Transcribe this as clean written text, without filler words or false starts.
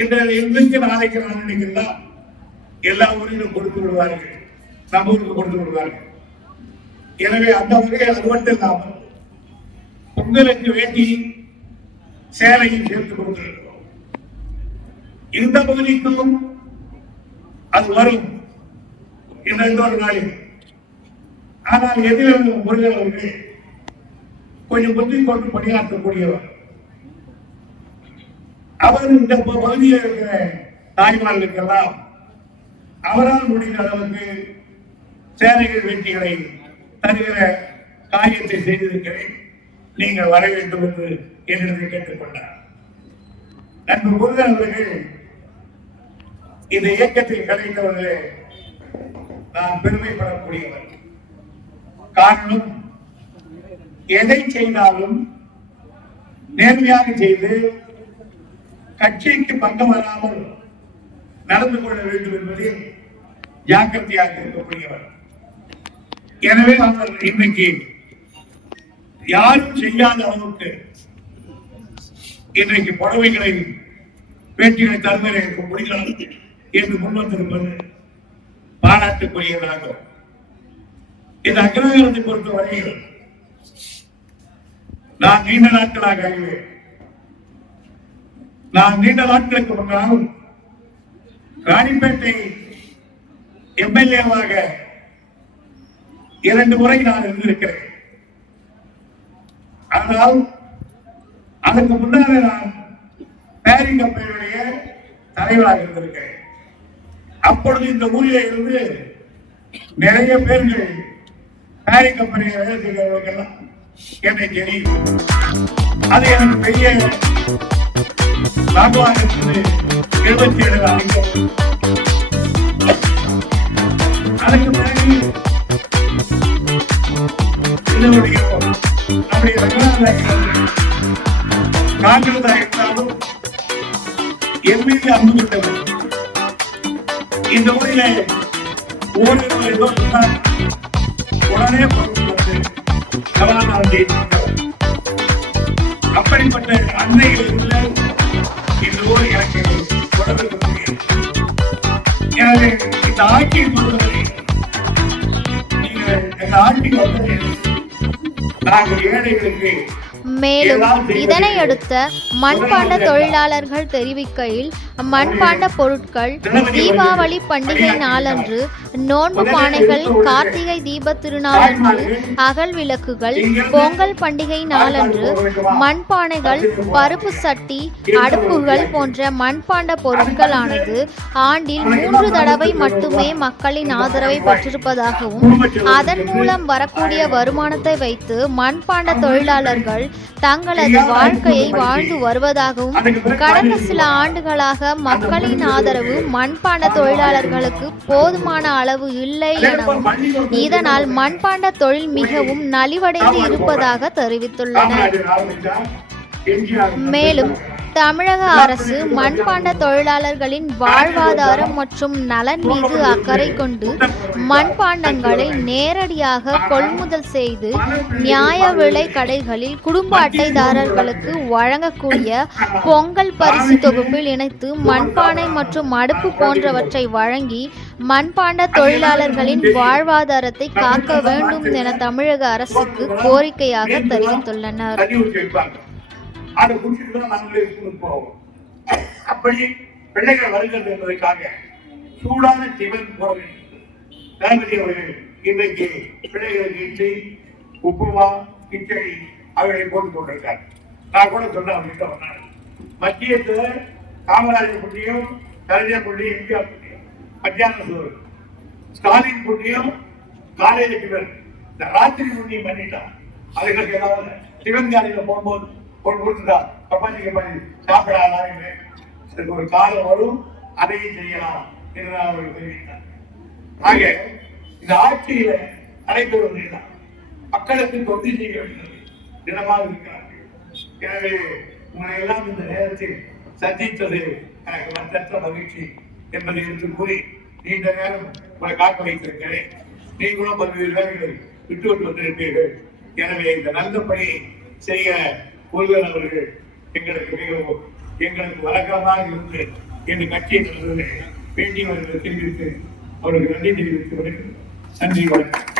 இன்றைக்கு நாளைக்கு நான் நினைக்கிறதா எல்லா ஊரிலும் கொடுத்து விடுவார்கள், நம்ம ஊருக்கு கொடுத்து விடுவார்கள். எனவே அந்த வகையில் அது மட்டும் இல்லாமல் பொங்கலுக்கு வேண்டி சேலையும் சேர்த்து கொடுத்திருக்கிறோம். இந்த பகுதிக்கும் அது வரும் இன்னொரு நாளில். ஆனால் எதிரில் முருகன் அவர்கள் கொஞ்சம் புத்தி கொண்டு பணியாற்றக்கூடியவர். அவர் இந்த பகுதியில் இருக்கிற தாய்மார்களுக்கெல்லாம் அவரால் முடிந்த அளவுக்கு சேலைகள் வேட்டிகளை தருகிற காரியத்தை செய்திருக்கிறேன், நீங்கள் வர வேண்டும் என்று என்னிடத்தில் கேட்டுக்கொண்டார். நண்பர் முருகன் அவர்கள் இந்த இயக்கத்தில் கிடைத்தவர்களே நான் பெருமைப்படக்கூடியவர். காரணம், எதை செய்தாலும் நேர்மையாக செய்து கட்சிக்கு பங்கம் வராமல் நடந்து கொள்ள வேண்டும் என்பதில் ஜாக்கிரதையாக இருக்கக்கூடியவர். எனவே அவர் இன்றைக்கு யாரும் செய்யாத அளவுக்கு இன்றைக்கு புடவைகளை வேட்டிகளை தருவதை முடிகிறது என்று முன்வந்திருப்பது பாராட்டுக்குரியதாகும். இந்த அக்ரஹாரத்தை பொறுத்தவரையில் நான் நீண்ட நாட்களாக அறிவேன். நான் நீண்ட நாட்களுக்கு முன்னால் ராணிப்பேட்டை எம்எல்ஏவாக 2 முறை நான் இருந்திருக்கிறேன். ஆனால் அதற்கு முன்னாலே நான் பேரி கம்பெனியுடைய தலைவராக இருந்திருக்கிறேன். அப்பொழுது இந்த ஊரில் இருந்து நிறைய பேர்கள் பேரி கம்பெனியை வேலை செய்கிறவர்களெல்லாம் என்னை தெரியும். அது எனக்கு பெரிய லாபமாக இருந்தது. 77 ஆண்டுகள். அதுக்கு பிறகு நம்முடைய காங்கிரஸ் இருந்தாலும் என் மீது அன்பு கொண்டவர். இந்த ஊரில் உடனே அப்படிப்பட்ட அன்னையில் உள்ள இந்த ஊர் எனக்கு தொடர்பு. எனவே இந்த ஆட்சியை பொறுத்தவரை நீங்கள் இந்த ஆட்சி வந்தது நாங்கள் ஏழைகளுக்கு. மேலும் இதனையடுத்த மண்பாண்ட தொழிலாளர்கள் தெரிவிக்கையில், மண்பாண்ட பொருட்கள் தீபாவளி பண்டிகை நாளன்று, நோன்பு பானைகள், கார்த்திகை தீப திருநாளன்று, அகல் விளக்குகள், பொங்கல் பண்டிகை நாளன்று மண்பானைகள், பருப்பு சட்டி, அடுப்புகள் போன்ற மண்பாண்ட பொருட்களானது ஆண்டில் 3 தடவை மட்டுமே மக்களின் ஆதரவை பெற்றிருப்பதாகவும், அதன் மூலம் வரக்கூடிய வருமானத்தை வைத்து மண்பாண்ட தொழிலாளர்கள் தங்களது வாழ்க்கையை வாழ்ந்து வருவதாகவும், கடந்த சில ஆண்டுகளாக மக்களின் ஆதரவு மண்பாண்ட தொழிலாளர்களுக்கு போதுமான அளவு இல்லை எனவும், இதனால் மண்பாண்ட தொழில் மிகவும் நலிவடைந்து இருப்பதாக தெரிவித்துள்ளனர். மேலும் தமிழக அரசு மண்பாண்ட தொழிலாளர்களின் வாழ்வாதாரம் மற்றும் நலன் மீது அக்கறை கொண்டு மண்பாண்டங்களை நேரடியாக கொள்முதல் செய்து நியாய விலை கடைகளில் குடும்ப அட்டைதாரர்களுக்கு வழங்கக்கூடிய பொங்கல் பரிசு தொகுப்பில் இணைத்து மண்பானை மற்றும் அடுப்பு போன்றவற்றை வழங்கி மண்பாண்ட தொழிலாளர்களின் வாழ்வாதாரத்தை காக்க வேண்டும் என தமிழக அரசுக்கு கோரிக்கையாக தெரிவித்துள்ளனர். அதை குடிச்சிட்டு தான் நாங்களே ஸ்கூலுக்கு போவோம். அப்படி பிள்ளைகள் வருகிறது என்பதற்காக சூடான டிஃபன் போட வேண்டும். தளபதி அவர்கள் இன்றைக்கு பிள்ளைகளுக்கு இட்லி, உப்புமா, கிச்சடி அவர்களை போட்டுக் கொண்டிருக்கார். நான் கூட சொன்னேன் அவர்கிட்ட வந்தாங்க. மத்தியத்தில் காமராஜர் புண்ணியம், கலைஞர் புண்ணியம், எம்ஜிஆர் புண்ணியம், மத்தியான சோறு, ஸ்டாலின் புண்ணியம், காலையில் டிஃபன், இந்த ராத்திரி புண்ணியம் பண்ணிட்டான். அதுகளுக்கு ஏதாவது டிஃபன் காலையில் போகும்போது கொடுத்துட்டா கப்பாத்தி சாப்பிடலாம். ஒரு காலம் வரும், அதையும் செய்யலாம் என்று அவர்கள் தெரிவித்தார். ஆக இந்த ஆட்சியில நடைபெறுவதுதான் மக்களுக்கு தொண்டு செய்ய வேண்டியது தினமாக இருக்கிறார்கள். எனவே உங்களை எல்லாம் இந்த நேரத்தில் சந்தித்தது எனக்கு மற்ற மகிழ்ச்சி என்பதை எடுத்து கூறி நீண்ட நேரம் உங்களை காக்க வைத்திருக்கிறேன். நீங்களும் பல்வேறு வேலைகளை விட்டுவிட்டு வந்திருப்பீர்கள். எனவே இந்த நல்ல பணி செய்ய முருகன் அவர்கள் எங்களுக்கு வழக்கமாக இருந்து இந்த கட்சியை நடத்துவதை வேண்டியவர்களை தெரிவித்து அவருக்கு நன்றி தெரிவித்து வருகிறேன். நன்றி, வணக்கம்.